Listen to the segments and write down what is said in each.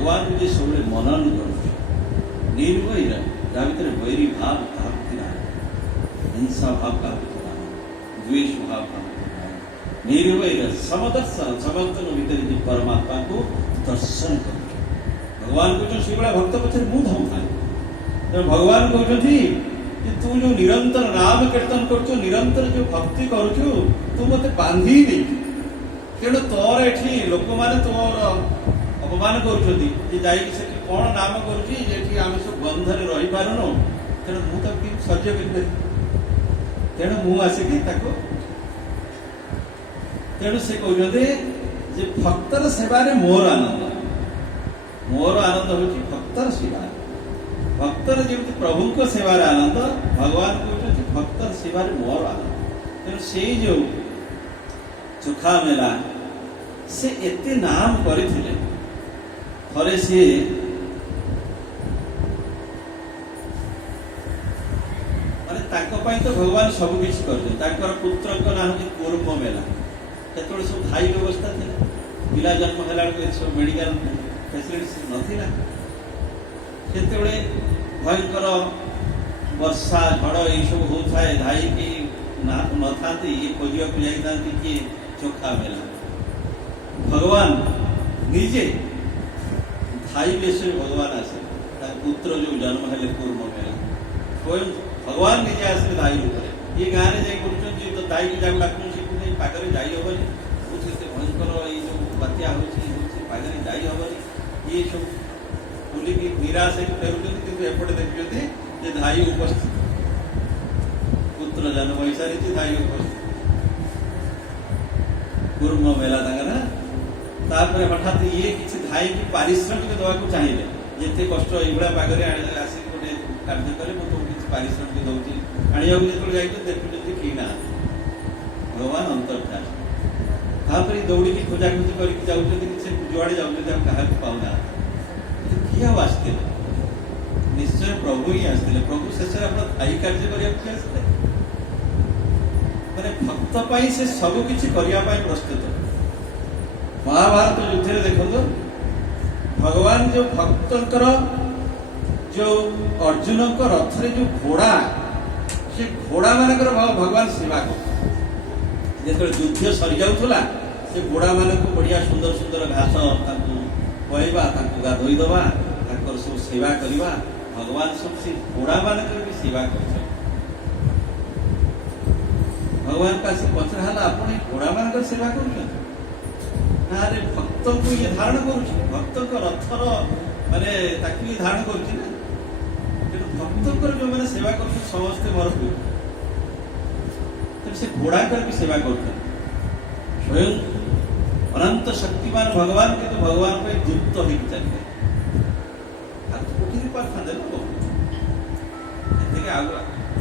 भगवान मुझे सब मनन कर निर्वैर या भर वैरी भाव क्या हिंसा भाव क्या द्वेष भाव क्या निर्वैर समदर्शन समर्थन भीतर जो परमात्मा को दर्शन कर भगवान कहते से भक्त पचर मु धमता भगवान कहते तू जो निरंतर नाम कीर्तन कर निरंतर जो भक्ति कर तू मत बांधी नहीं तेणु तोर ये लोक मैंने तोर अपमान कर कौन नाम करें सब बंधन रही पारुन तेणु मुझे सह्य कर तेणु मु आसिक तेणु से कहते भक्तर सेवार मोर आनंद हूँ भक्तर सेवा भक्तर जमी प्रभु को सेवार आनंद भगवान कहते भक्तर सेवार मोर आनंद तेणु से जो चोखा मेला से एते नाम करथिले थरे से माने ताको पई तो भगवान सब किछ करते ताकर पुत्र को नाम कि कूर्म मेला केतोड़ सब धाई व्यवस्था थिला पिला जन्म होला को सब मेडिकल फैसिलिटीज नथिला केतोड़े भयंकर वर्षा झड़ ये सब होता है धाई की न था ये खोजिया को जाता कि चोखा मेला भगवान निजे धाई बेश भगवान आसे पुत्र जो जन्म है कूर्म मेला स्वयं भगवान निजे आसे धाई रूप ये गाँव में तो दाई की जाक डाकुन पागरे जाई हेनी भयंकर ये जो बात्या होगरे जाई हेनी ये सब बुलिक निराश फेरुंट एपटे देखते धाई उपस्थित पुत्र जन्म हो सारी धाई उपस्थित कूर्म मेला तापर हठात ये किसी धाई की पारिश्रमिक देवाक चाहिए जिते कष्ट ये पागरे आसिक गोटे कार्य कले मुझे किसी पारिश्रमिक दूसरी आने जो देखते कि ना भगवान अंतर्ध्यान तापर दौड़ी खोजाखोजी कर जुआड़े जाऊँ क्या पाऊना किए आसते निश्चय प्रभु ही आसते प्रभु शेष धाई कार्य करने मैंने भक्त से सब किसी करने प्रस्तुत महाभारत युद्ध देखो भगवान जो भक्तर जो अर्जुन को रथ रे जो घोड़ा से घोड़ा मान भगवान सेवा कर युद्ध सरी जाऊला से घोड़ा मान को बढ़िया सुंदर सुंदर घास खुआवा गाधोईदवा सब सेवा करवा भगवान सब से घोड़ा मान भी सेवा कर भगवान का से पचरा आप घोड़ा मान सेवा कर भक्त को ये धारण कर भक्त को रथर माने ये धारण कर भक्त जो मैंने सेवा कर समस्ते मोर से घोड़ा कर भी सेवा करते स्वयं अनंत शक्तिमान भगवान के तो भगवान को दूत हो चलते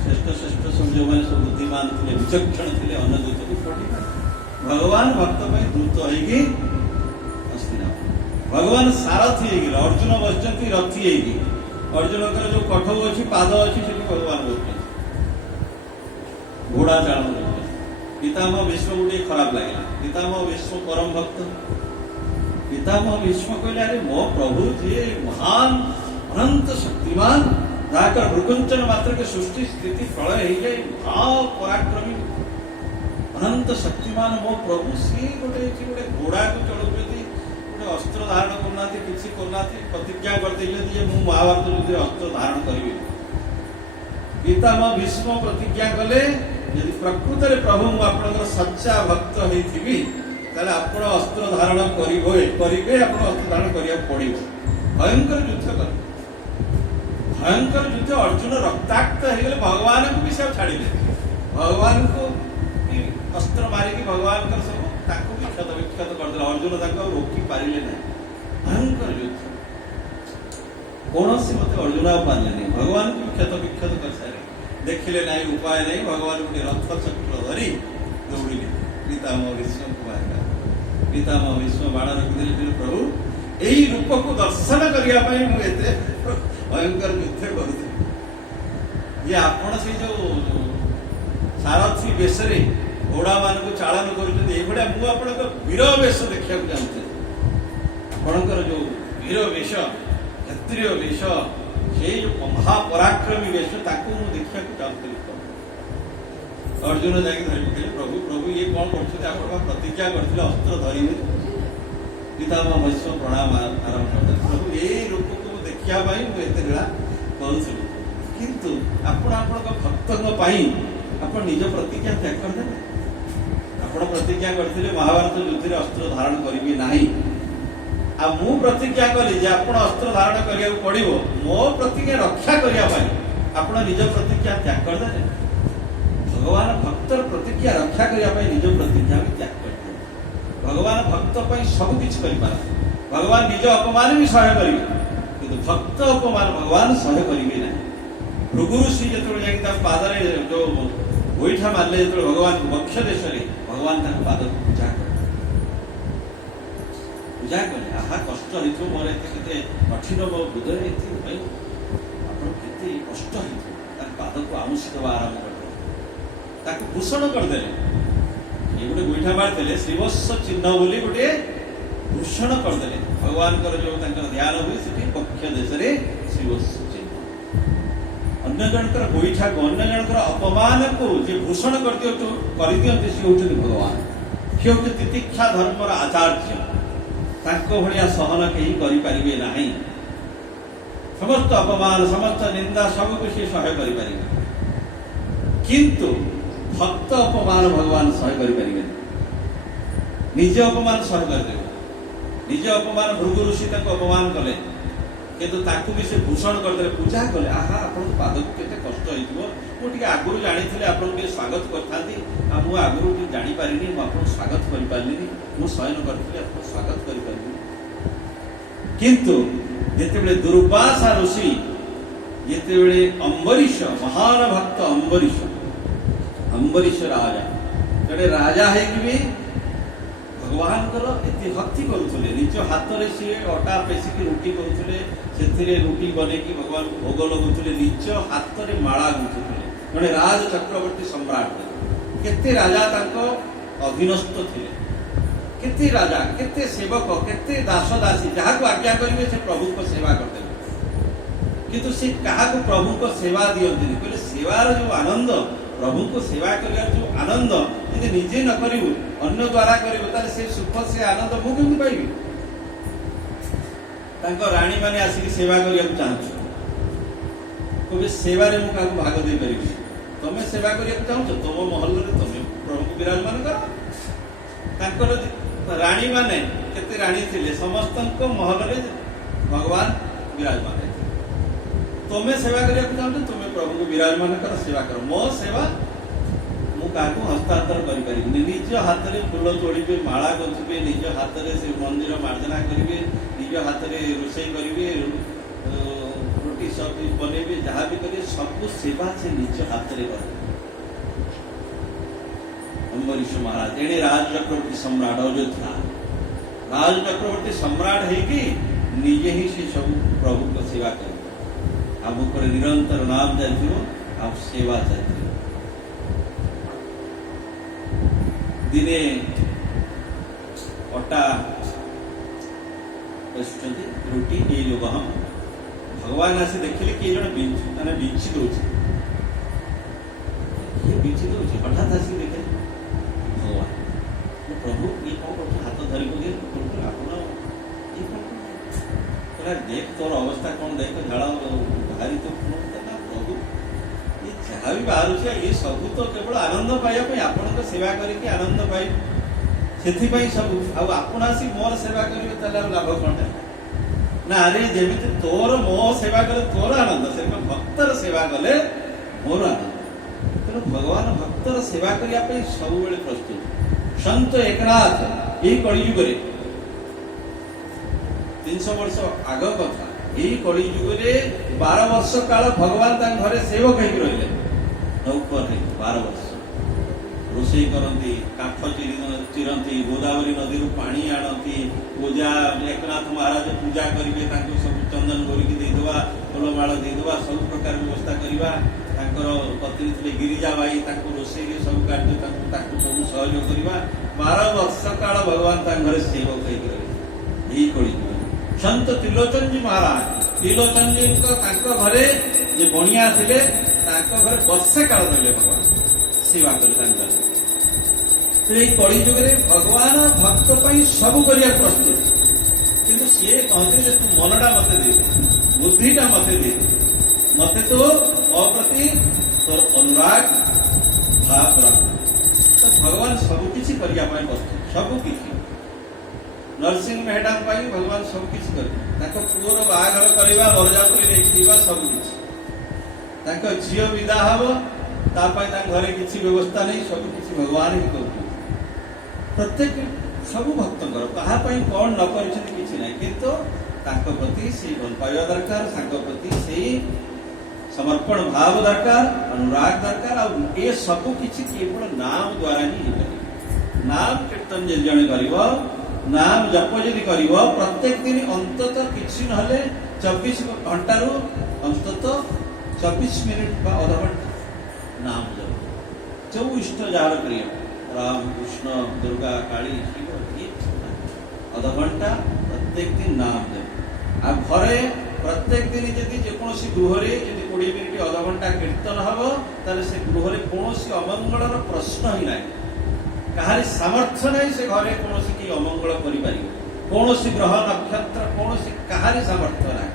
श्रेष्ठ श्रेष्ठ सब जो मैंने सब बुद्धिमान थे विचक्षण थे अन्न दूत को पढ़ी भगवान भक्त दूत होगी भगवान सारथी हो अर्जुन बसती रथी हो अर्जुन जो कठौ अच्छी पाद अच्छी से भगवान बस घोड़ा चालन पितामह भीष्म गोटे खराब लगे पितामह भीष्म परम भक्त पितामह भीष्म कहले अरे मो प्रभु जी महान अनंत शक्तिमान जाकर भृकुंचन मात्र के सृष्टि स्थिति प्रलय हो जाए महापराक्रमी अनंत शक्तिमान मो प्रभु सी गोटे गोटे घोड़ा को चढ़ाते गोटे अस्त्र धारण करना किसी करना प्रतिज्ञा करते मु महाभारत युद्ध अस्त्र धारण करी पितामह भीष्म प्रतिज्ञा कले यदि प्रकृत में प्रभु मुझे सच्चा भक्त होती आप अस्त्र धारण करेंगे आप अस्त्र धारण करा पड़ो भयंकर युद्ध कर भयंकर युद्ध अर्जुन रक्ताक्त हो भगवान को भी सब छाड़े भगवान को अस्त्र मारिकी भगवान का सब भी क्षत विक्षत करदे अर्जुन रोकी पारे ना भयंकर युद्ध कौन से मत अर्जुन पारे नहीं भगवान को क्षत विक्षत कर सारे देखिले ना उपाय नहीं भगवान गोटे रथ चक्र धरी दौड़े पितामह भीष्म को बाहर पितामह भीष्म बाण रखिदे प्रभु यही रूप को दर्शन करने भयंकर युद्ध करुँ ये आपण से जो सारथी बेश घोड़ा मान को चालन कर वीर वेश देखा चाहते आपणकर जो वीर वेश क्षत्रिय वेश से जो महापराक्रमी वेश ताकू मु देखा चाहूली। अर्जुन जाकि धरी पकड़े प्रभु प्रभु ये कौन करते आप प्रतिज्ञा करते अस्त्र धरी पितामह भीष्म प्रणाम आरंभ करते प्रभु ये लोक को देखा मुझे लीला करूँ किंतु आपण भक्तों आप निज प्रतिज्ञा त्याग करदे आप प्रतिज्ञा करते महाभारत युद्ध अस्त्र धारण करी ना आ मु प्रतिज्ञा कली जे आप अस्त्र धारण करिया पड़ो मो प्रतिज्ञा रक्षा करने आप निज प्रतिज्ञा त्याग करदे। भगवान भक्तर प्रतिज्ञा रक्षा करने निज प्रतिज्ञा भी त्याग करते भगवान भक्त सबकि भगवान निज अपमान भी सह्य करेंगे कि भक्त अपमान भगवान सह्य करेंगे ना। भृगु ऋषि जो पादरे जो गोईठा मारे जो भगवान मोक्ष देश भगवान पाद को पूजा कले आहा कष्ट हो मोर एते कठिन मो हृदय आपते कष्ट हो पाद को आमुषि देवा आरंभ कर भूषण करदे ये गोटे गोईठा मारते श्रीवत्स चिन्ह बोली गोटे भूषण करदे भगवान जो ध्यान हुए पक्ष देश श्रीवत्स चिन्ह अन्य जनकर गोईठा को अन्य जनकर अपमान को जे भूषण कर दियंते सी होउछन भगवान सी होउछ तितिक्षा धर्मर आचार्य तांको भलिया सहन केही करि परिबे नाही समस्त अपमान समस्त निंदा सब कुछ सह्य करि परिबे किंतु भक्त अपमान भगवान सह्य करि परिबे निज अपमान सह्य कर देबे निज अपमान भृगु ऋषि ताको अपमान कले किंतु ताकू भी से भूषण करदे पूजा कले आहा आपन पाद को केते कष्ट होइतबो मु टिके आगुरु जानिथिले आपन के स्वागत करथांती आ मु आगुरु टिके जानि पारिनी मु आपन स्वागत करि पारलिनी मु शयन करथिले आपन स्वागत करि पारलिनी किंतु जेतेबेले दुर्वासा ऋषि जेतेबेले अंबरीश महान भक्त अंबरीश राजा जड़े राजा है कि भी भगवान एति भक्ति करुले निज हाथ में सी अटा पेसिकी रुटी करुले से रुटी बनैकी भगवान को भोग लगुले निज हाथ में माला गुंथुले जड़े राज चक्रवर्ती सम्राट केते राजा तांको अधीनस्थ थिले केते राजा केते सेवक केते दास दासी जहाँ को आज्ञा करेंगे से प्रभु को सेवा करते किंतु से क्या प्रभु को सेवा दियंती कहले सेवार जो आनंद प्रभु को सेवा कर जो आनंद यदि निजे न करू अन्य द्वारा करू से सुख से आनंद मु केमती पाइबी राणी मैंने आसिक सेवा करने चाहूँ कहे सेवारे मु क्या भाग दे पारि तुम्हें सेवा करने चाहूँ तुम महल में तुम प्रभु को विराजमान कर राणी माने केते राणी थिले समस्त महल में भगवान विराजमान तुम्हें सेवा करने चाहूँ तुम्हें प्रभु को विराजमान कर सेवा कर मो सेवा मुझे हस्तांतर कर निज हाथ में फूल तोड़े माला गुंथे निज हाथ में से मंदिर मार्जना करेंगे निज हाथ में रोषे करेंगे रोटी सब बनइबे जहाँ भी करेंगे सब सेवा से निज हाथ में कर अंबरीश महाराज एणे राज चक्रवर्ती सम्राट अयोध्या राज चक्रवर्ती सम्राट है कि निजे ही से सब प्रभु को सेवा कर आप निरंतर नाम चलती आप सेवा चलती दिने अटा रुटी ये लोग हम भगवान आसे देखिले कि जन माने बिछि दोछि हठात आसी देखे भगवान प्रभु ये कौन कर हाथ धरी को देख तोर अवस्था कौन देख झाड़ भारी तो प्रभु ये जहाँ भी बाहर ये सब तो केवल आनंद पाइबा आपण सेवा करके आनंद पाइब से सब आपण आसी मोर सेवा करेंगे लाभ कौन ना अरे जमी तोर मो सेवा कले तोर आनंद से भक्तर सेवा कले मोर आनंद तेणु भगवान भक्तर सेवा करने सब प्रस्तुत संत एकनाथ यही कलिजुग 300 वर्ष आग कथा यही कलिजुग 12 वर्ष काल भगवान घरे सेवक हो रही नौकर 12 वर्ष रोषे करती काठ चिरती गोदावरी नदी पानी आणती पूजा एकनाथ महाराज पूजा करेंगे सब चंदन गोरिकी देदेवा फूलमाल देदेवा सब प्रकार व्यवस्था करवा पत्नी थे गिरिजा बाई रोषे सब कार्य सब सहयोग करवा 12 वर्ष काल भगवान घरे सेवक हो रही यही कलिजुग ସନ୍ତ ତ୍ରିଲୋଚନ ଜୀ ମହାରାଜ, ତ୍ରିଲୋଚନ ଜୀଙ୍କ ତାଙ୍କ ଘରେ ଯେ ବଣିଆ ଥିଲେ ତାଙ୍କ ଘରେ ବର୍ଷେ କାଳ ରହିଲେ ଭଗବାନ ସେବା କଲେ ତାଙ୍କର। ଏଇ କଳି ଯୁଗରେ ଭଗବାନ ଭକ୍ତ ପାଇଁ ସବୁ କରିବାକୁ ପ୍ରସ୍ତୁତ, କିନ୍ତୁ ସିଏ କହନ୍ତି ଯେ ତୁ ମନଟା ମତେ ଦେ, ବୁଦ୍ଧିଟା ମତେ ଦେ, ମତେ ତୋ ମୋ ପ୍ରତି ତୋର ଅନୁରାଗ ଭାବ ରଖ। ତ ଭଗବାନ ସବୁକିଛି କରିବା ପାଇଁ ପ୍ରସ୍ତୁତ, ସବୁକିଛି। ନରସିଂହ ମେହେଟା ପାଇଁ ଭଗବାନ ସବୁକିଛି କରିବେ, ତାଙ୍କ ପୁଅର ବାହାଘର କରିବା, ବରଯାତ୍ରୀ ନେଇକି ଯିବା, ସବୁକିଛି। ତାଙ୍କ ଝିଅ ବିଦା ହବ, ତା ପାଇଁ ତାଙ୍କ ଘରେ କିଛି ବ୍ୟବସ୍ଥା ନାହିଁ, ସବୁକିଛି ଭଗବାନ ହିଁ କରୁଛନ୍ତି। ପ୍ରତ୍ୟେକ ସବୁ ଭକ୍ତଙ୍କର କାହା ପାଇଁ କଣ ନ କରିଛନ୍ତି କିଛି ନାହିଁ, କିନ୍ତୁ ତାଙ୍କ ପ୍ରତି ସେଇ ଭଲ ପାଇବା ଦରକାର, ତାଙ୍କ ପ୍ରତି ସେଇ ସମର୍ପଣ ଭାବ ଦରକାର, ଅନୁରାଗ ଦରକାର। ଆଉ ଏ ସବୁ କିଛି କେବଳ ନାମ ଦ୍ୱାରା ହିଁ ହେଇପାରିବ। ନାମ କୀର୍ତ୍ତନ ଯଦି ଜଣେ କରିବ, ନାମ ଜପ ଯଦି କରିବ, ପ୍ରତ୍ୟେକ ଦିନ ଅନ୍ତତଃ କିଛି ନହେଲେ 24 ଘଣ୍ଟାରୁ ଅନ୍ତତଃ 24 ମିନିଟ୍ ବା ଅଧଘଣ୍ଟା ନାମ ଜପ, ଯୋଉ ଇଷ୍ଟ ଯାହାର ପ୍ରିୟ, ରାମ କୃଷ୍ଣ ଦୁର୍ଗା କାଳୀ ଶିବ, ଅଧଘଣ୍ଟା ପ୍ରତ୍ୟେକ ଦିନ ନାମ ଦେବ। ଆଉ ଘରେ ପ୍ରତ୍ୟେକ ଦିନ ଯଦି ଯେକୌଣସି ଗୃହରେ ଯଦି 20 ମିନିଟ୍ ଅଧଘଣ୍ଟା କୀର୍ତ୍ତନ ହବ, ତାହେଲେ ସେ ଗୃହରେ କୌଣସି ଅମଙ୍ଗଳର ପ୍ରଶ୍ନ ହିଁ ନାହିଁ। କାହାରି ସାମର୍ଥ୍ୟ ନାହିଁ ସେ ଘରେ କୌଣସି କି ଅମଙ୍ଗଳ କରିପାରିବ, କୌଣସି ଗ୍ରହ ନକ୍ଷତ୍ର କୌଣସି କାହାରି ସାମର୍ଥ୍ୟ ନାହିଁ।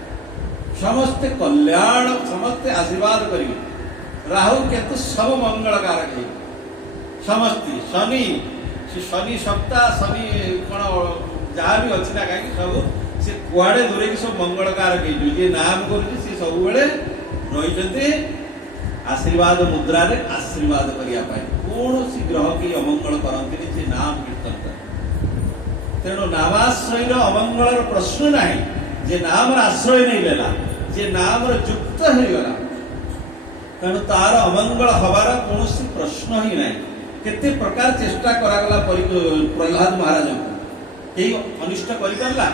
ସମସ୍ତେ କଲ୍ୟାଣ, ସମସ୍ତେ ଆଶୀର୍ବାଦ କରିବେ। ରାହୁ କେତୁ ସବୁ ମଙ୍ଗଳକାରକ ହେଇବେ ସମସ୍ତେ। ଶନି ସପ୍ତାହ, ଶନି କଣ ଯାହା ବି ଅଛି ନା କାହିଁକି ସବୁ ସେ କୁଆଡେ ଦୂରେଇକି ସବୁ ମଙ୍ଗଳକାରକ ହେଇଯିବ। ଯିଏ ନାମ କରୁଛି ସେ ସବୁବେଳେ ରହିଛନ୍ତି ଆଶୀର୍ବାଦ ମୁଦ୍ରାରେ, ଆଶୀର୍ବାଦ କରିବା ପାଇଁ। କୌଣସି ଗ୍ରହ କେହି ଅମଙ୍ଗଳ କରନ୍ତିନି ଯେ ନାମ କୀର୍ତ୍ତନ କରେ। ତେଣୁ ନାମାଶ୍ରୟର ଅମଙ୍ଗଳର ପ୍ରଶ୍ନ ନାହିଁ। ଯେ ନାମର ଆଶ୍ରୟ ନେଇଗଲା, ଯେ ନାମର ଯୁକ୍ତ ହେଇଗଲା, ତେଣୁ ତାର ଅମଙ୍ଗଳ ହବାର କୌଣସି ପ୍ରଶ୍ନ ହିଁ ନାହିଁ। କେତେ ପ୍ରକାର ଚେଷ୍ଟା କରାଗଲା ପ୍ରହ୍ଲାଦ ମହାରାଜଙ୍କୁ, କେହି ଅନିଷ୍ଟ କରିପାରିଲା?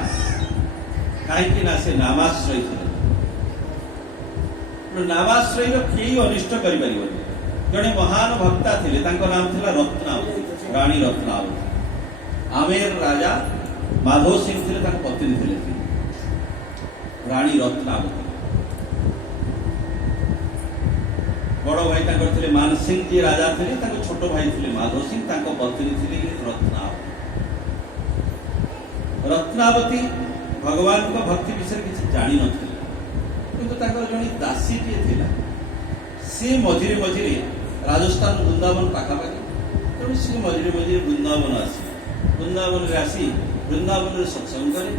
କାହିଁକି ନା ସେ ନାମାଶ୍ରୟ ଥିଲେ। ନାମାଶ୍ରୟର କେହି ଅନିଷ୍ଟ କରିପାରିବନି। ଜଣେ ମହାନ ଭକ୍ତା ଥିଲେ, ତାଙ୍କ ନାମ ଥିଲା ରତ୍ନାବତୀ, ରାଣୀ ରତ୍ନାବତୀ। ଆମେର ରାଜା ମାଧବ ସିଂ ଥିଲେ, ତାଙ୍କ ପତ୍ନୀ ଥିଲେ ରାଣୀ ରତ୍ନାବତୀ। ବଡ଼ ଭାଇ ତାଙ୍କର ଥିଲେ ମାନ ସିଂ, ଯିଏ ରାଜା ଥିଲେ, ତାଙ୍କ ଛୋଟ ଭାଇ ଥିଲେ ମାଧବ ସିଂ, ତାଙ୍କ ପତ୍ନୀ ଥିଲେ ରତ୍ନାବତୀ। ରତ୍ନାବତୀ ଭଗବାନଙ୍କ ଭକ୍ତି ବିଷୟରେ କିଛି ଜାଣିନଥିଲେ, କିନ୍ତୁ ତାଙ୍କର ଜଣେ ଦାସୀଟିଏ ଥିଲା। ସେ ମଝିରେ ମଝିରେ ରାଜସ୍ଥାନ ବୃନ୍ଦାବନ ପାଖାପାଖି, ତେଣୁ ସେ ମଝିରେ ମଝିରେ ବୃନ୍ଦାବନ ଆସି, ବୃନ୍ଦାବନରେ ଆସି ବୃନ୍ଦାବନରେ ସତ୍ସଙ୍ଗ କରେ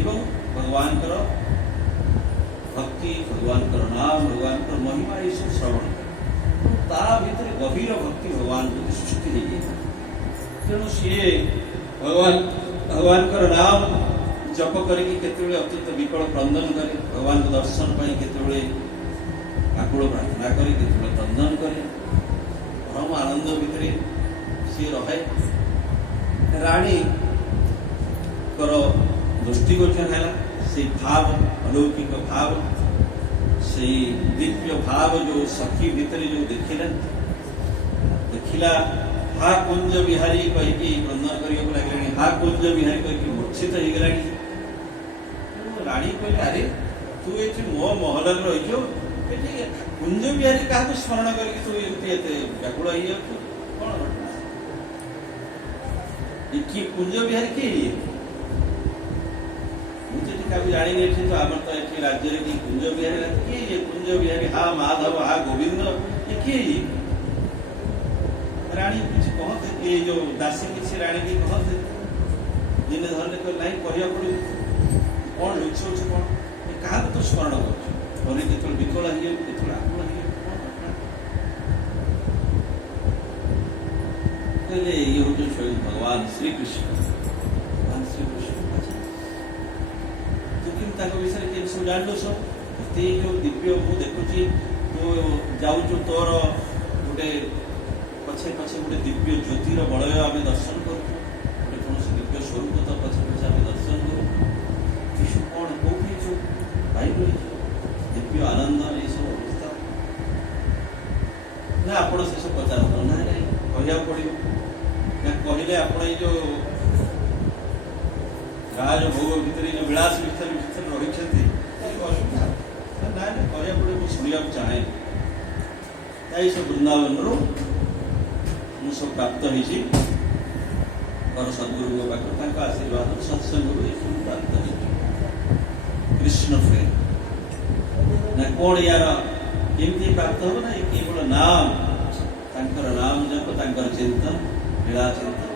ଏବଂ ଭଗବାନଙ୍କର ଭକ୍ତି, ଭଗବାନଙ୍କର ନାମ, ଭଗବାନଙ୍କର ମହିମା ଏସବୁ ଶ୍ରବଣ କରେ। ତା ଭିତରେ ଗଭୀର ଭକ୍ତି ଭଗବାନ ପ୍ରତି ସୃଷ୍ଟି ହେଇଯାଇଥାଏ। ତେଣୁ ସିଏ ଭଗବାନଙ୍କର ନାମ ଜପ କରିକି କେତେବେଳେ ଅତ୍ୟନ୍ତ ବିକଳ କ୍ରନ୍ଦନ କରେ, ଭଗବାନଙ୍କ ଦର୍ଶନ ପାଇଁ କେତେବେଳେ ଆକୁଳ ପ୍ରାର୍ଥନା କରେ, କେତେବେଳେ କ୍ରନ୍ଦନ କରେ। ପରମ ଆନନ୍ଦ ଭିତରେ ସିଏ ରହେ। ରାଣୀଙ୍କର ଦୃଷ୍ଟିଗୋଚର ହେଲା ସେଇ ଭାବ, ଅଲୌକିକ ଭାବ, ସେଇ ଦିବ୍ୟ ଭାବ ଯୋଉ ସଖୀ ଭିତରେ ଯୋଉ ଦେଖିଲା हा कुंज बिहारी कहीकि क्रंदन करने लगे, हा कुंज बिहारी कहीकि मूर्छित हो गलानी। राणी कहले अरे तू ये मो महल रही कुंज बिहारी क्या स्मरण करके तू व्याकुल हो कौन किए कुंज बिहारी किए मुझे जानी तो आम तो ये राज्य में कुंज बिहारी किए कुंज बिहारी हा माधव हा गोविंद ये किए राणी कुछ कहते ये जो दासी किसी राणी की कहते दिन धरने को नहीं कहया पड़े कौन लुचौ कौन क्या तो स्मरण कर विकल ये हूँ स्वयं भगवान श्री कृष्ण तुम विषय के सब जान सब जो दिव्य मुझे देखुची तो जाऊँ तोर गोटे पछे पछे गोटे दिव्य ज्योतिर बलय आम दर्शन करूँ कौन दिव्य स्वरूप तो पछे पछे आम दर्शन करूँ विश्व कौन कौटी भाई बोली दिव्य आनंद ये सब अवस्था ना आप से सब पचार ना कहया पड़ो ना कहले आप जो राजभोग भितर जो विलास विस्तार ଶୁଣିବାକୁ ଚାହେଁ। ତାଇ ସବୁ ବୃନ୍ଦାବନରୁ ମୁଁ ସବୁ ପ୍ରାପ୍ତ ହେଇଛି ବଡ଼ ସଦ୍ଗୁରୁଙ୍କ ପାଖରୁ, ତାଙ୍କ ଆଶୀର୍ବାଦ ସତ୍ସଙ୍ଗରୁ ଏସବୁ ପ୍ରାପ୍ତ ହେଇଛି। କୃଷ୍ଣ ପ୍ରେମ ନା କଣ ୟାର କେମିତି ପ୍ରାପ୍ତ ହବ ନା କେବଳ ନାମ, ତାଙ୍କର ନାମ ଜପ, ତାଙ୍କର ଚିନ୍ତନ, ଲୀଳା ଚିନ୍ତନ,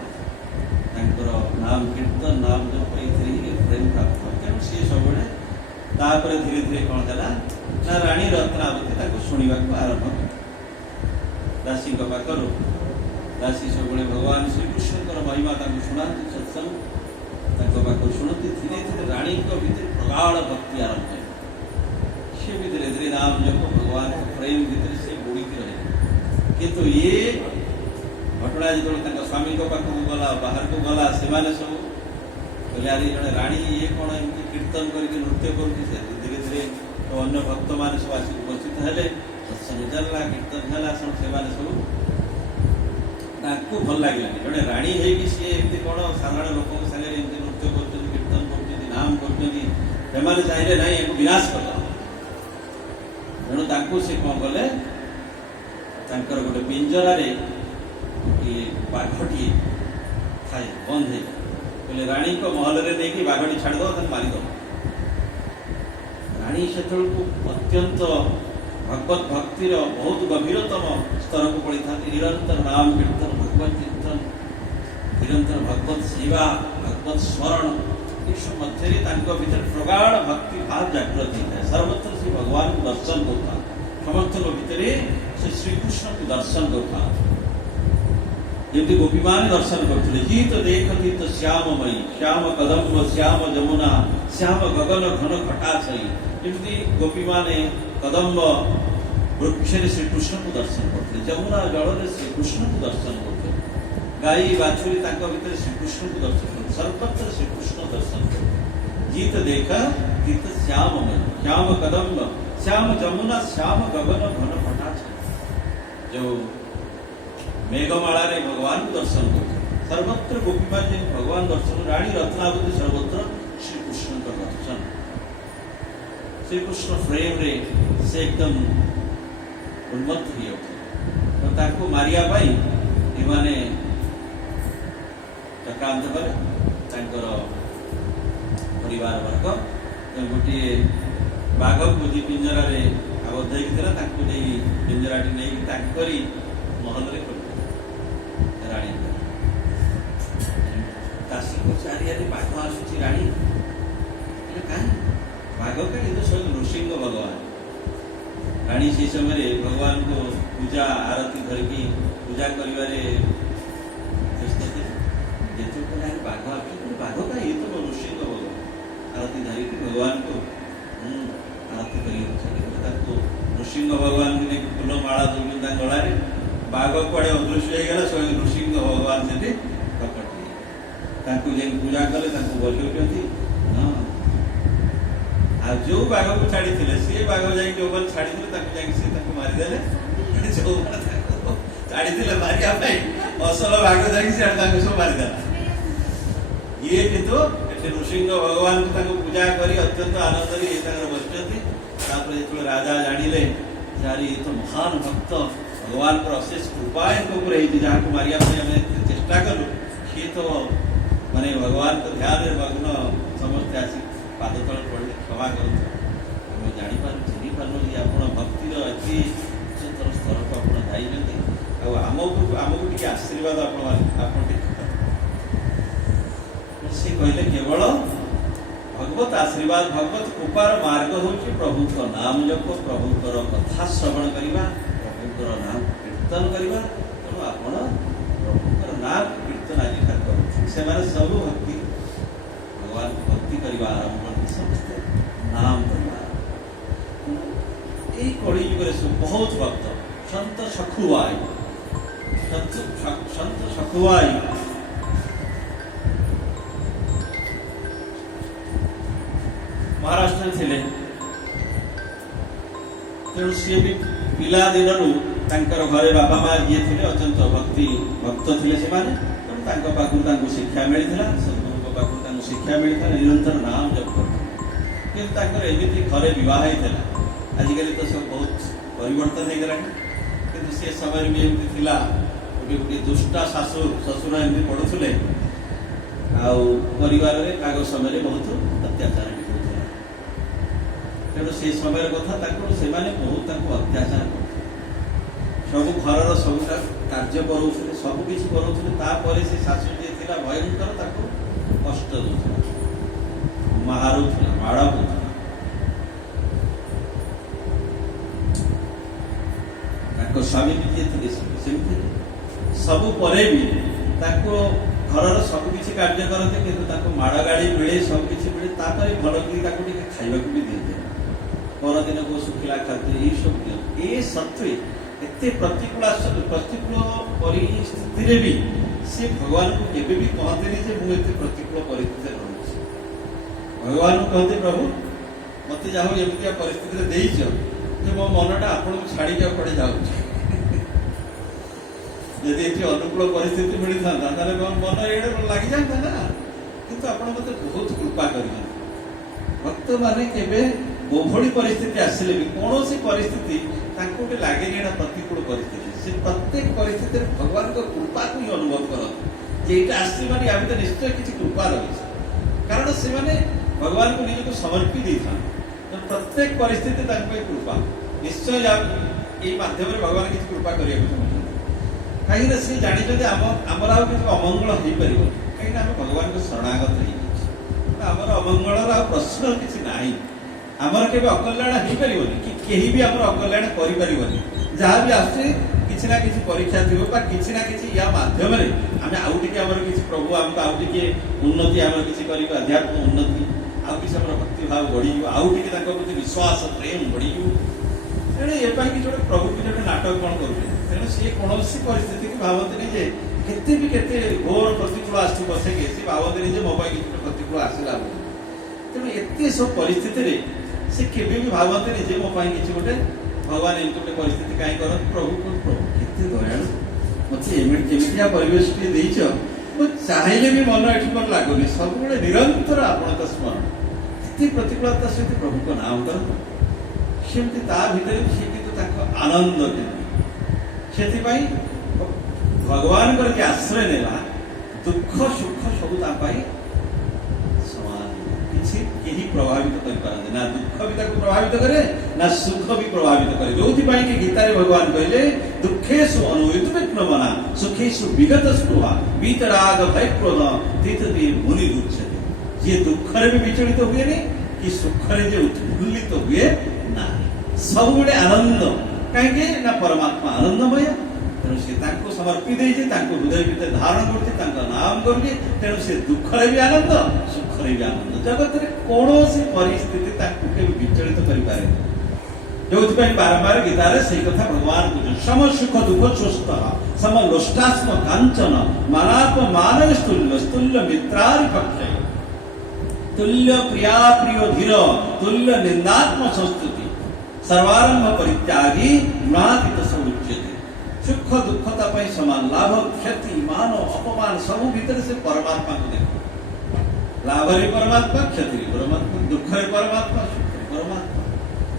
ତାଙ୍କର ନାମ କୀର୍ତ୍ତନ, ନାମ ଜପ, ଏଇଥିରେ ହିଁ ପ୍ରେମ ପ୍ରାପ୍ତ ହବ। ତେଣୁ ସିଏ ସବୁବେଳେ ତାପରେ ଧୀରେ ଧୀରେ କଣ ହେଲା ନା ରାଣୀ ରତ୍ନାବତୀ ତାକୁ ଶୁଣିବାକୁ ଆରମ୍ଭ କଲେ। ଦାସୀଙ୍କ ପାଖରୁ ଦାସୀ ସବୁବେଳେ ଭଗବାନ ଶ୍ରୀକୃଷ୍ଣଙ୍କର ମହିମା ତାଙ୍କୁ ଶୁଣାନ୍ତି, ସତ୍ସଙ୍ଗ ତାଙ୍କ ପାଖରୁ ଶୁଣନ୍ତି। ଧୀରେ ଧୀରେ ରାଣୀଙ୍କ ଭିତରେ ପ୍ରଗାଢ଼ ଭକ୍ତି ଆରମ୍ଭ ହେଲା। ସେ ବି ଧୀରେ ଧୀରେ ନାମ ଜପ, ଭଗବାନ ପ୍ରେମ ଭିତରେ ସେ ବୁଡ଼ିକି ରହିଲେ। କିନ୍ତୁ ଇଏ ଘଟଣା ଯେତେବେଳେ ତାଙ୍କ ସ୍ୱାମୀଙ୍କ ପାଖକୁ ଗଲା, ବାହାରକୁ ଗଲା, ସେମାନେ ସବୁ କହିଲେ ଆରେ ଜଣେ ରାଣୀ ଇଏ କଣ ଏମିତି କୀର୍ତ୍ତନ କରିକି ନୃତ୍ୟ କରୁଛି। ସେ ଧୀରେ ଧୀରେ ଅନ୍ୟ ଭକ୍ତମାନେ ସବୁ ଆସିକି ଉପସ୍ଥିତ ହେଲେ, ସତ୍ସଙ୍ଗ ଚାଲିଲା, କୀର୍ତ୍ତନ ହେଲା। ସେମାନେ ସବୁ ତାଙ୍କୁ ଭଲ ଲାଗିଲାନି। ଜଣେ ରାଣୀ ହେଇକି ସିଏ ଏମିତି କଣ ସାଧାରଣ ଲୋକଙ୍କ ସାଙ୍ଗରେ ଏମିତି ନୃତ୍ୟ କରୁଛନ୍ତି, କୀର୍ତ୍ତନ କରୁଛନ୍ତି, ନାମ କରୁଛନ୍ତି। ସେମାନେ ଚାହିଁଲେ ନାଇଁ ଏକୁ ବିନାଶ କରିଦେବା। ତେଣୁ ତାଙ୍କୁ ସେ କଣ କଲେ, ତାଙ୍କର ଗୋଟେ ପିଞ୍ଜରାରେ ଗୋଟିଏ ବାଘଟିଏ ଥାଏ ବନ୍ଦ ହେଇ, କହିଲେ ରାଣୀଙ୍କ ମହଲରେ ନେଇକି ବାଘଟି ଛାଡ଼ିଦବ, ତାକୁ ମାରିଦବ। ରାଣୀ ସେତେବେଳକୁ ଅତ୍ୟନ୍ତ ଭଗବତ ଭକ୍ତିର ବହୁତ ଗଭୀରତମ ସ୍ତରକୁ ପଡ଼ିଥାନ୍ତି। ନିରନ୍ତର ନାମ କୀର୍ତ୍ତନ, ଭଗବତ କୀର୍ତ୍ତନ, ନିରନ୍ତର ଭଗବତ ସେବା, ଭଗବତ ସ୍ମରଣ, ଏସବୁ ମଧ୍ୟରେ ତାଙ୍କ ଭିତରେ ପ୍ରଗାଢ଼ ଭକ୍ତି ଭାବ ଜାଗ୍ରତ ହେଇଥାଏ। ସର୍ବତ୍ର ସେ ଭଗବାନଙ୍କୁ ଦର୍ଶନ କରୁଥାନ୍ତି। ସମସ୍ତଙ୍କ ଭିତରେ ସେ ଶ୍ରୀକୃଷ୍ଣଙ୍କୁ ଦର୍ଶନ କରୁଥାନ୍ତି। ଯେମିତି ଗୋପୀମାନେ ଦର୍ଶନ କରୁଥିଲେ। ଜିତ ଦେଖତି ତ ଶ୍ୟାମମୟୀ, ଶ୍ୟାମ କଦମ୍ବ, ଶ୍ୟାମ ଯମୁନା, ଶ୍ୟାମ ଗଗନ ଘନ ଘଟାଛଇ। ଯେମିତି ଗୋପୀମାନେ କଦମ୍ବ ବୃକ୍ଷରେ ଶ୍ରୀକୃଷ୍ଣଙ୍କୁ ଦର୍ଶନ କରୁଥିଲେ, ଯମୁନା ଜଳରେ ଶ୍ରୀକୃଷ୍ଣଙ୍କୁ ଦର୍ଶନ କରୁଥିଲେ, ଗାଈ ବାଛୁରୀ ତାଙ୍କ ଭିତରେ ଶ୍ରୀକୃଷ୍ଣଙ୍କୁ ଦର୍ଶନ କରୁଥିଲେ, ସର୍ବତ୍ର ଶ୍ରୀକୃଷ୍ଣ ଦର୍ଶନ କରୁଥିଲେ। ଜିତ ଦେଖା ଗୀତ ଶ୍ୟାମମୟୀ, ଶ୍ୟାମ କଦମ୍ବ, ଶ୍ୟାମ ଯମୁନା, ଶ୍ୟାମ ଗଗନ ଘନ ଘଟାଛଇ। ଯୋଉ ମେଘମାଳାରେ ଭଗବାନଙ୍କୁ ଦର୍ଶନ କରୁଥିଲେ, ସର୍ବତ୍ର ଗୋପୀମାନେ ଯେମିତି ଭଗବାନ ଦର୍ଶନ, ରାଣୀ ରତ୍ନାବତୀ ସର୍ବତ୍ର ଶ୍ରୀକୃଷ୍ଣଙ୍କ ଦର୍ଶନ। ଶ୍ରୀକୃଷ୍ଣ ପ୍ରେମରେ ସେ ଏକଦମ ଉନ୍ମତ୍ତ ହେଇଯାଉଥିଲେ। ତାଙ୍କୁ ମାରିବା ପାଇଁ ଏମାନେ ଚକ୍ରାନ୍ତ କଲେ। ତାଙ୍କର ପରିବାର ବର୍ଗ ଗୋଟିଏ ବାଘକୁ ଯିଏ ପିଞ୍ଜରାରେ ଆବଦ୍ଧ ହେଇଥିଲା, ତାଙ୍କୁ ନେଇ ପିଞ୍ଜରାଟି ନେଇକି ତାଙ୍କରି ମହଲରେ କରିଥିଲେ। ରାଣୀ ଦାସୀଙ୍କ ଚାରିଆରେ ବାଘ ଆସୁଛି। ରାଣୀ କାହିଁ ବାଘ କାହିଁ, ତ ସ୍ୱୟଂ ନୃସିଂହ ଭଗବାନ। ରାଣୀ ସେହି ସମୟରେ ଭଗବାନଙ୍କୁ ପୂଜା ଆରତୀ ଧରିକି ପୂଜା କରିବାରେ ବ୍ୟସ୍ତ ଥିଲେ। ଯେତେବେଳେ ବାଘ ଆସୁଛି, ବାଘ କାହିଁ, ତ ନୃସିଂହ ଭଗବାନ ଆରତୀ ଧରିକି ଭଗବାନଙ୍କୁ ଆରତୀ କରିକି ତାକୁ ନୃସିଂହ ଭଗବାନଙ୍କୁ ନେଇକି ଫୁଲ ମାଳା ଦଉଛନ୍ତି ତାଙ୍କ ଗଳାରେ। ବାଘ କୁଆଡ଼େ ଅଦୃଶ୍ୟ ହେଇଗଲା, ସ୍ୱୟଂ ନୃସିଂହ ଭଗବାନ ସେଠି ପ୍ରକଟ ହେଇଗଲେ। ତାଙ୍କୁ ଯାଇକି ପୂଜା କଲେ, ତାଙ୍କୁ ବଜଉଛନ୍ତି। ଆଉ ଯୋଉ ବାଘକୁ ଛାଡ଼ିଥିଲେ ସିଏ ବାଘ ଯାଇକି ଯୋଉମାନେ ଛାଡ଼ିଥିଲେ ତାଙ୍କୁ ଯାଇକି ସେ ତାଙ୍କୁ ମାରିଦେଲେ। ଯୋଉମାନେ ତାଙ୍କୁ ଛାଡ଼ିଥିଲେ ମାରିବା ପାଇଁ, ଅସଲ ବାଘ ଯାଇକି ସିଆଡ଼େ ତାଙ୍କୁ ସବୁ ମାରିଦେଲା। ଇଏ କିନ୍ତୁ ଏଠି ନୃସିଂହ ଭଗବାନଙ୍କୁ ତାଙ୍କୁ ପୂଜା କରି ଅତ୍ୟନ୍ତ ଆନନ୍ଦରେ ଇଏ ତାଙ୍କର ବସିଛନ୍ତି। ତାପରେ ଯେତେବେଳେ ରାଜା ଜାଣିଲେ ଯାହାର ଇଏ ତ ମହାନ ଭକ୍ତ, ଭଗବାନଙ୍କର ଅଶେଷ କୃପା ଏଙ୍କ ଉପରେ ହେଇଛି, ଯାହାକୁ ମାରିବା ପାଇଁ ଆମେ ଚେଷ୍ଟା କଲୁ, ସିଏ ତ ମାନେ ଭଗବାନଙ୍କ ଧ୍ୟାନରେ ମଗ୍ନ। ସମସ୍ତେ ଆସି ପାଦ ତଳେ ପଡ଼ିଲେ, କ୍ଷମା କରନ୍ତୁ, ଆମେ ଜାଣିପାରୁ ଚିହ୍ନି ପାରୁନୁ ଯେ ଆପଣ ଭକ୍ତିର ଏତେ ଉଚ୍ଚତର ସ୍ତରକୁ ଆପଣ ଯାଇଛନ୍ତି। ଆଉ ଆମକୁ ଟିକେ ଆଶୀର୍ବାଦ ଆପଣ ଟିକେ। ସେ କହିଲେ କେବଳ ଭଗବତ ଆଶୀର୍ବାଦ, ଭଗବତ କୃପାର ମାର୍ଗ ହେଉଛି ପ୍ରଭୁଙ୍କ ନାମ ଜପ, ପ୍ରଭୁଙ୍କର କଥା ଶ୍ରବଣ କରିବା, ପ୍ରଭୁଙ୍କର ନାମ କୀର୍ତ୍ତନ କରିବା। ତେଣୁ ଆପଣ ପ୍ରଭୁଙ୍କର ନାମ କୀର୍ତ୍ତନ ଆଜିଠାରୁ କରନ୍ତୁ। ସେମାନେ ସବୁ ଭକ୍ତି ଭଗବାନଙ୍କୁ ଭକ୍ତି କରିବା ଆରମ୍ଭ କରନ୍ତି, ସମସ୍ତେ ନାମ କରିବା। এই কলি যুগের বহুত ভক্ত সন্ত সখুয়াই, সন্ত সখুয়াই ମହାରାଷ୍ଟ୍ରରେ ଥିଲେ। ତେଣୁ ସିଏ ବି ପିଲା ଦିନରୁ ତାଙ୍କର ଘରେ ବାପା ମା ଯିଏ ଥିଲେ ଅତ୍ୟନ୍ତ ଭକ୍ତ ଥିଲେ ସେମାନେ। ତେଣୁ ତାଙ୍କ ପାଖରୁ ତାଙ୍କୁ ଶିକ୍ଷା ମିଳିଥିଲା, ସଦ୍ଗୁରୁଙ୍କ ପାଖରୁ ତାଙ୍କୁ ଶିକ୍ଷା ମିଳିଥିଲା, ନିରନ୍ତର ନାମ ଜପ କରୁଥିଲେ। କିନ୍ତୁ ତାଙ୍କର ଏମିତି ଥରେ ବିବାହ ହେଇଥିଲା। आजिकल तो सब बहुत परिवर्तन हो गलानी किंतु से समय भी एमती थिला गोटे गोटे दुष्टा शाशु शशुर एमती पड़ुले परिवार में समय बहुत अत्याचार भी होता तेणु से समय कथा से बहुत अत्याचार कर सब घर सबुटा कार्य करोले सबकि करोले से शाशु जी थी भयंकर कष्ट दूसरा मारूला माड़ होता स्वामी भी जी थे सब पर भी घर सबकि कार्य करते कि माड़ गाड़ी मिले सबकि मिले भल कि खावा भी दिखते परदिन को शुखिला खाद्य ये सब दिखते ये सत्वे एत प्रतिकूल परिस्थिति भी से भगवान को केवे भी कहते मुझे प्रतिकूल परिस्थिति रही भगवान को कहते प्रभु मत जाओ एमती परिस्थिति मो मनटा आपन को छाड़ी पड़े जाऊँ यदि ये अनुकूल परिस्थिति मिलता मन ये लगी जाता ना किंतु आप बहुत कृपा कर भक्त माने केवे कोभली परिस्थिति आसिले भी कौन सी परिस्थिति गोटे लगे प्रतिकूल परिस्थिति से प्रत्येक परिस्थिति भगवान को कृपा को ही अनुभव करते आसी मानी आम तो निश्चय किसी कृपा रही कारण से माने भगवान को निज को समर्पी दे था प्रत्येक परिस्थिति कृपा निश्चय ये माध्यम भगवान किसी कृपा करने कहीं सी जानी आमर अमंगल हो पार कहीं आम भगवान को शरणागत होमर अमंगल प्रश्न किसी ना आमर के अकल्याण हो पार कि कहीं भी आम अकल्याण कर जहाँ भी आसुचे किसी ना किसी परीक्षा थी किसी ना किसी या माध्यम आम आउ टे किसी प्रभु आमको आउ टे उन्नति आम किसी अध्यात्म उन्नति आउ कि भक्ति भाव बढ़ी आउ टे प्रति विश्वास प्रेम बढ़ी तेणु ये कि प्रभु कि नाटक कौन कर तेणु सी कौन परिस्थिति की भावती के घोर प्रतिकूल आस बसे सी भावती मो कि प्रतिकूल आसला तेणु एत सब परिस्थिति से केवे भी भावती मो कि गोटे भगवान एम गोटे परिस्थिति कहीं कर प्रभु केते दयालु मत एमतिया परिवेश चाहिए भी मन ये मोर लगुनि सब निरंतर आपण स्मरण ये प्रतिकूलता सहित प्रभु को नाम कर सेमती भितर सी कि आनंद से भगवान कर आश्रय नेला दुख सुख सब समान किसी प्रभावित कर ना दुख भी प्रभावित करे ना सुख भी प्रभावित करे जो कि गीतारे भगवान कहले दुखेशु अनुयुत मना सुखेशु विगत स्पृहा वीतराग भय क्रोध तीर्थी मुनि दुच्छते ये दुख भी विचलित हुए नहीं कि सुख उत्फुल्लित हुए ना सब गोटे आनंद कहीं ना परमात्मा आनंदमय तेणु से समर्पी हृदय भितर धारण कर नाम कर तेणु से दुखरे भी आनंद सुखरे भी आनंद जगत में कौन सी परिस्थिति विचलित करें जो बारंबार गीतार से कथा भगवान को सम सुख दुख स्वस्थ सम लोष्टास्म कांचन मानात्म मानव स्तुल्य मित्रारि पक्ष तुल्य प्रिया प्रियो धीर तुल्य निंदात्म संस्तुति सर्वारंभ परित्यागी गुणातीत समुच्यते सुख दुखता समान लाभ क्षति मान अपमान सब भीतर से परमात्मा को देखो लाभ रे परमात्मा क्षति रे परमात्मा दुख रे परमात्मा सुख रे परमात्मा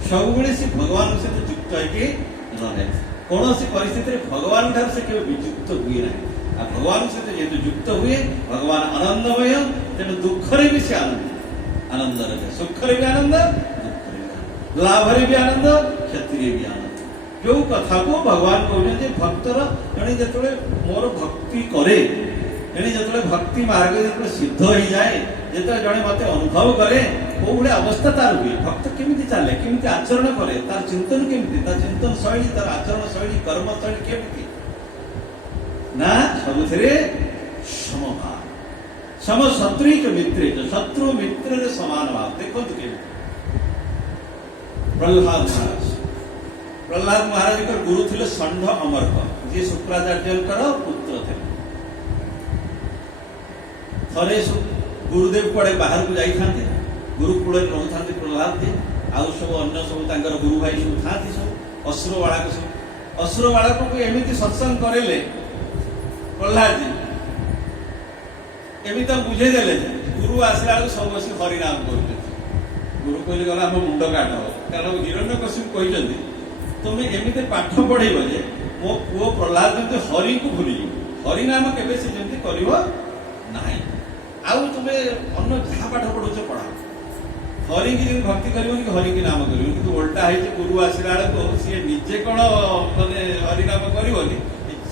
सब से भगवान सहित युक्त है रहे कौन सी परिस्थिति भगवान ठार से केवल वियुक्त हुए ना भगवान सहित जेहेतु युक्त हुए भगवान आनंदमय तेणु दुख रे भी से आनंद रहे सुख रे भी आनंद लाभ रे भी आनंद क्षति रे भी आनंद जो कथा को भगवान कहते भक्तर जड़े जो मोर भक्ति करे जो भक्ति मार्ग जो सिद्ध हो जाए जो जड़े मत अनुभव करे वो भाई अवस्था तार हुए भक्त केमी चले केमी आचरण करे तार चिंतन केमी चिंतन शैली तार आचरण शैली कर्म शैली केमी ना सब समभाव सम शत्रु मित्रे शत्रु मित्र समान भाव देखो केमी प्रहलाद महाराज का गुरु थे षंढ अमरक जी शुक्राचार्य पुत्र थे थरे गुरुदेव कड़े बाहर को जाते गुरुकूल रोता प्रहलाद जी आउ सब अन्न सब गुरु भाई सब था सब असुर बाड़क सब असुर बाड़क को एमती सत्संग करेले प्रहलाद जी एमती बुझेदेले गुरु आसला सब बस हरिनाम कर ଗୁରୁ କହିଲେ ଗଲା ଆମ ମୁଣ୍ଡ କାଟ ହବ। କାରଣ ହିରଣ୍ୟକଶିପୁ କହିଛନ୍ତି ତୁମେ ଏମିତି ପାଠ ପଢେଇବ ଯେ ମୋ ପୁଅ ପ୍ରହ୍ଲାଦ ଯେମିତି ହରିଙ୍କୁ ଭୁଲିଯିବ, ହରି ନାମ କେବେ ସେ ଯେମିତି କରିବ ନାହିଁ। ଆଉ ତୁମେ ଅନ୍ୟ ଯାହା ପାଠ ପଢୁଛ ପଢାଅ, ହରିକି ଯେମିତି ଭକ୍ତି କରିବନି କି ହରିକି ନାମ କରିବନି। କିନ୍ତୁ ଓଲଟା ହେଇଛି ଗୁରୁ ଆସିଲା ବେଳକୁ ସିଏ ନିଜେ କଣ ମାନେ ହରିନାମ କରିବନି,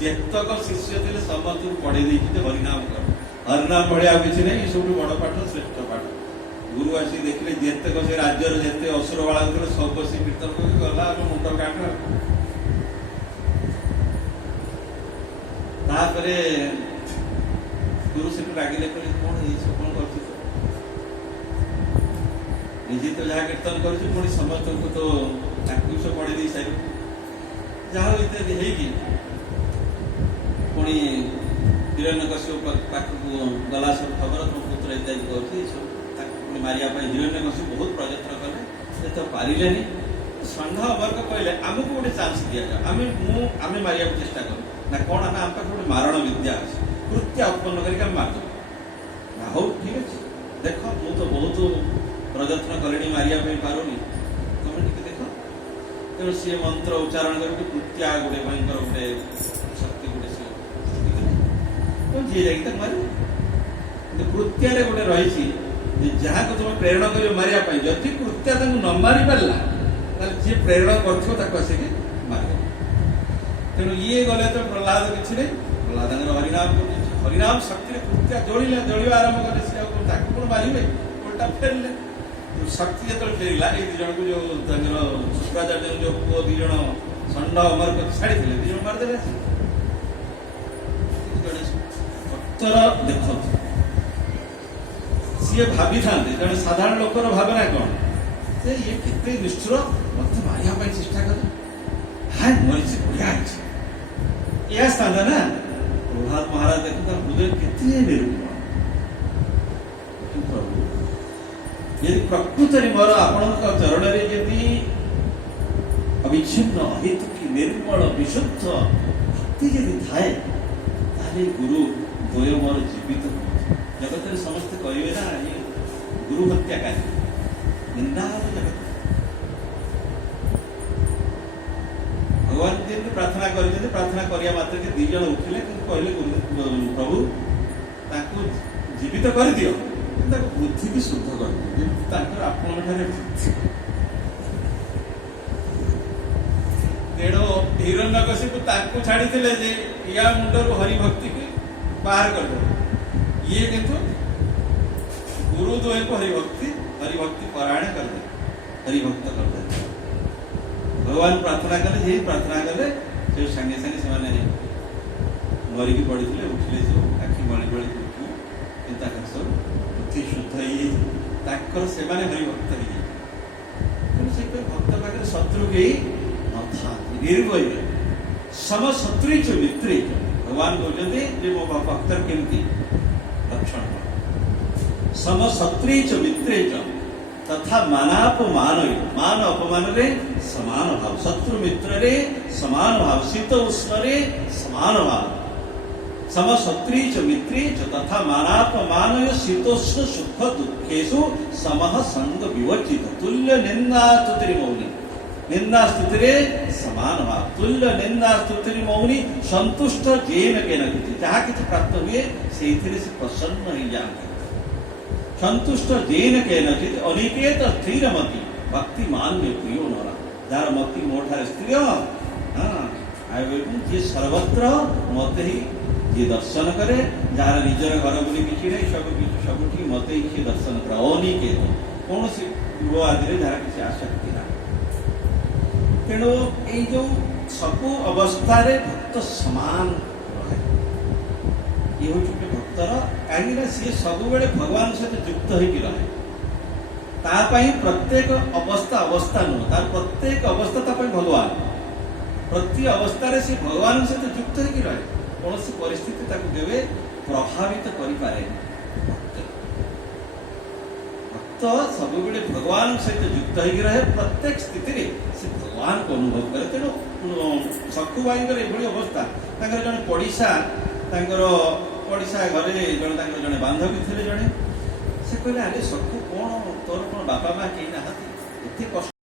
ଯେତକ ଶିଷ୍ୟ ଥିଲେ ସମସ୍ତଙ୍କୁ ପଢେଇ ଦେଇଛି ଯେ ହରିନାମ କର। ହରିନାମ ଭଳିଆ ଆଉ କିଛି ନାହିଁ, ସବୁଠୁ ବଡ ପାଠ, ଶ୍ରେଷ୍ଠ ପାଠ। ଗୁରୁ ଆସି ଦେଖିଲେ ଯେତେକ ସେ ରାଜ୍ୟର ଯେତେ ଅସୁର ବାଳକ ଥିଲେ ସବୁ ବସି କୀର୍ତ୍ତନ କରି ଗଲା ଆମ ମୁଣ୍ଡ କାଟ। ତାପରେ ଗୁରୁ ସେଠୁ ରାଗିଲେ, କହିଲେ କଣ ହେଇଛି, କଣ କରୁଛୁ, ନିଜେ ତ ଯାହା କୀର୍ତ୍ତନ କରୁଛୁ ପୁଣି ସମସ୍ତଙ୍କୁ ତ ତାକୁ ସବୁ ପଢେଇ ଦେଇ ସାରିବୁ। ଯାହା ହଉ ଇତ୍ୟାଦି ହେଇକି ପୁଣି ହିରଣ୍ୟକଶିପୁ ପାଖକୁ ଗଲା, ସବୁ ଖବର ତମ ପୁତ୍ର ଇତ୍ୟାଦି କରୁଛି, ସବୁ ତାକୁ ପୁଣି ମାରିବା ପାଇଁ ହିରଣ୍ୟକଶିପୁ ବହୁତ ପ୍ରଯତ୍ନ କଲେ, ସେ ତ ପାରିଲେନି। ଷଣ୍ଢ ଅମର୍କ କହିଲେ ଆମକୁ ଗୋଟେ ଚାନ୍ସ ଦିଆଯାଉ, ଆମେ ମାରିବାକୁ ଚେଷ୍ଟା କରୁ ନା କଣ, ନା ଆମ ପାଖରେ ଗୋଟେ ମାରଣ ବିଦ୍ୟା ଅଛି, କୃତ୍ୟା ଉତ୍ପନ୍ନ କରିକି ଆମେ ମାରିଦେବୁ। ନା ହଉ ଠିକ ଅଛି, ଦେଖ ମୁଁ ତ ବହୁତ ପ୍ରଯତ୍ନ କଲିଣି, ମାରିବା ପାଇଁ ପାରୁନି, ତମେ ଟିକେ ଦେଖ। ତେଣୁ ସିଏ ମନ୍ତ୍ର ଉଚ୍ଚାରଣ କରି ଗୋଟେ କୃତ୍ୟା ଗୋଟେ ଭୟଙ୍କର ଗୋଟେ ଶକ୍ତି ଗୋଟେ ସିଏ ଯିଏ ଯାଇକି ତାକୁ ମାରିବ। କିନ୍ତୁ କୃତ୍ୟାରେ ଗୋଟେ ରହିଛି ଯେ ଯାହାକୁ ତମେ ପ୍ରେରଣ କରିବ ମାରିବା ପାଇଁ, ଯଦି କୃତ୍ୟା ତାଙ୍କୁ ନ ମାରି ପାରିଲା ତାହେଲେ ଯିଏ ପ୍ରେରଣ କରୁଥିବ ତାକୁ ଆସିକି ମାରିବ। ତେଣୁ ଇଏ ଗଲେ ତ ପ୍ରହ୍ଲାଦ କିଛି ନାହିଁ, ପ୍ରହ୍ଲାଦଙ୍କର ହରିନାମ କରୁଛି, ହରିନାମ ଶକ୍ତିରେ କୃତ୍ୟା ଜଳିବା ଆରମ୍ଭ କଲେ, ସେ ଆଉ ତାକୁ କଣ ମାରିବେ, ଓଲଟା ଫେରିଲେ। ଶକ୍ତି ଯେତେବେଳେ ଫେରିଲା, ଏଇ ଦି ଜଣଙ୍କୁ ଯୋଉ ତାଙ୍କର ଶୁକ୍ରାଚାର୍ଯ୍ୟ ଯୋଉ ପୁଅ ଦି ଜଣ ଷଣ୍ଢ ଅମର୍କ ଛାଡିଥିଲେ, ଦି ଜଣ ମାରିଦେଲେ। ଭକ୍ତର ଦେଖନ୍ତୁ, ସିଏ ଭାବିଥାନ୍ତେ, ଜଣେ ସାଧାରଣ ଲୋକର ଭାବନା କଣ, ଯେ ଇଏ କେତେ ନିଷ୍ଠୁର, ମତେ ମାରିବା ପାଇଁ ଚେଷ୍ଟା କଲେ, ହାଏ ମରିଛି ବଢିଆ ହେଇଛି, ଏହା ସ୍ଥାନ ନା। ପ୍ରହ୍ଲାଦ ମହାରାଜ ଦେଖୁ ତାର ହୃଦୟ କେତେ ନିରୁପମ। ପ୍ରଭୁ ଯଦି ପ୍ରକୃତରେ ମୋର ଆପଣଙ୍କ ଚରଣରେ ଯଦି ଅବିଚ୍ଛିନ୍ନ ଅହେତୁକି ନିର୍ମଳ ବିଶୁଦ୍ଧ ଭକ୍ତି ଯଦି ଥାଏ, ତାହେଲେ ଗୁରୁ ଦ୍ୱୟ ମୋର ଜୀବିତ ହୁଅନ୍ତି। ଜଗତରେ ସମସ୍ତେ କହିବେ ନା ଇଏ ଗୁରୁ ହତ୍ୟାକାରୀ, ନିନ୍ଦା ହବ ଜଗତ। ଭଗବାନ ଯେମିତି ପ୍ରାର୍ଥନା କରିଛନ୍ତି, ପ୍ରାର୍ଥନା କରିବା ମାତ୍ରକେ ଦି ଜଣ ଉଠିଲେ, କିନ୍ତୁ କହିଲେ ପ୍ରଭୁ ତାଙ୍କୁ ଜୀବିତ କରିଦିଅ, ତାକୁ ବୁଦ୍ଧି ବି ଶୁଦ୍ଧ କରିଦିଅ, ଯେମିତି ତାଙ୍କର ଆପଣଙ୍କ ଠାରେ ବୁଦ୍ଧି। ତେଣୁ ହିରଣ୍ୟକଶିପୁ ତାଙ୍କୁ ଛାଡିଥିଲେ ଯେ ୟା ମୁଣ୍ଡରୁ ହରିଭକ୍ତିକୁ ବାହାର କରିଦେବ, ଇଏ କିନ୍ତୁ ଗୁରୁଦ୍ୱୟଙ୍କୁ ହରିଭକ୍ତି ପରାୟଣ କରିଦେବେ, ହରିଭକ୍ତ କରିଦେବେ। ଭଗବାନ ପ୍ରାର୍ଥନା କଲେ, ଯେ ପ୍ରାର୍ଥନା କଲେ ସେ ସାଙ୍ଗେ ସାଙ୍ଗେ ସେମାନେ ମରିକି ପଡିଥିଲେ, ଉଠିଲେ, ସବୁ ଆଖି ବଳି ବଳି ଉଠିଲେ, କିନ୍ତୁ ତାଙ୍କର ସବୁ ବୁଦ୍ଧି ଶୁଦ୍ଧ ହେଇଯାଇଛି, ତାଙ୍କର ସେମାନେ ହରିଭକ୍ତ ହେଇଯାଇଛି। ତେଣୁ ସେଇପରି ଭକ୍ତ ପାଖରେ ଶତ୍ରୁ କେହି ନଥାନ୍ତି, ନିର୍ଭୟ ସମଶତ୍ରୁ ମିତ୍ରେ। ଭଗବାନ କହୁଛନ୍ତି ଯେ ମୋ ଭକ୍ତର କେମିତି ଲକ୍ଷଣ, ସମଶତ୍ରୁ ମିତ୍ରେ ତଥା ମାନାପମାନ, ମାନ ଅପମାନରେ ସମାନ ଭାବ, ଶତ୍ରୁ ମିତ୍ରରେ ସମାନ ଭାବ, ଶୀତ ଉଷ୍ଣରେ ସମାନ ଭାବ। ସମଶତ୍ରୁ ମିତ୍ରେ ତଥା ମାନାପମାନ ଶୀତୋଷ୍ଣ ସୁଖ ଦୁଃଖେଷୁ ସମଃ ସଙ୍ଗ ବିवर्जित, ତୁଲ୍ୟ ନିନ୍ଦା ସ୍ତୁତିରେ ମୌନି, ନିନ୍ଦା ସ୍ତୁତିରେ ସମାନ ଭାବ, ତୁଲ୍ୟ ନିନ୍ଦା ସ୍ତୁତିରେ ମୌନି, ସନ୍ତୁଷ୍ଟ ଯେନ କେନ କିଛି, ଯାହା କିଛି ପ୍ରାପ୍ତ ହୁଏ ସେଇଥିରେ ସେ ପ୍ରସନ୍ନ ହେଇଯାଆନ୍ତି। ସନ୍ତୁଷ୍ଟ ଯେନ କେନଚିତ ଅନିକେତ ସ୍ଥିର ମତି, ଭକ୍ତି ମାନ୍ୟ ପ୍ରିୟ ନରା, ଯାହାର ମତି ମୋ ଠାରେ ସ୍ଥିର, ଯିଏ ସର୍ବତ୍ର ମତେ ହିଁ ଯିଏ ଦର୍ଶନ କରେ, ଯାହାର ନିଜର ଘର ବୋଲି କିଛି ନାହିଁ, ସବୁଠି ମତେ ହିଁ ସିଏ ଦର୍ଶନ କରେ, ଅନିକେତ, କୌଣସି ଗୃହ ଆଦିରେ ଯାହାର କିଛି ଆସକ୍ତି ନାହିଁ। ତେଣୁ ଏଇ ଯୋଉ ସବୁ ଅବସ୍ଥାରେ ଭକ୍ତ ସମାନ ରହେ, ଇଏ ହଉଛି ଗୋଟେ ଭକ୍ତର, କାହିଁକିନା ସିଏ ସବୁବେଳେ ଭଗବାନ ସହିତ ଯୁକ୍ତ ହେଇକି ରହେ। ତା ପାଇଁ ପ୍ରତ୍ୟେକ ଅବସ୍ଥା ନୁହଁ, ତାର ପ୍ରତ୍ୟେକ ଅବସ୍ଥା ତା ପାଇଁ ଭଗବାନ, ପ୍ରତି ଅବସ୍ଥାରେ ସେ ଭଗବାନଙ୍କ ସହିତ ଯୁକ୍ତ ହେଇକି ରହେ, କୌଣସି ପରିସ୍ଥିତି ତାକୁ କେବେ ପ୍ରଭାବିତ କରିପାରେନି। ଭକ୍ତ ସବୁବେଳେ ଭଗବାନଙ୍କ ସହିତ ଯୁକ୍ତ ହେଇକି ରହେ, ପ୍ରତ୍ୟେକ ସ୍ଥିତିରେ ସେ ଭଗବାନଙ୍କୁ ଅନୁଭବ କରେ। ତେଣୁ ସଖୁବାଇଙ୍କର ଏଭଳି ଅବସ୍ଥା, ତାଙ୍କର ଜଣେ ପଡ଼ିଶା, ତାଙ୍କର ପଡ଼ିଶା ଘରେ ଜଣେ ତାଙ୍କର ଜଣେ ବାନ୍ଧବୀ ଥିଲେ, ଜଣେ ସେ କହିଲେ ଆରେ ସଖୁ କଣ ତୋର କ'ଣ ବାପା ମା କେହି ନାହାନ୍ତି? ଏତେ କଷ୍ଟ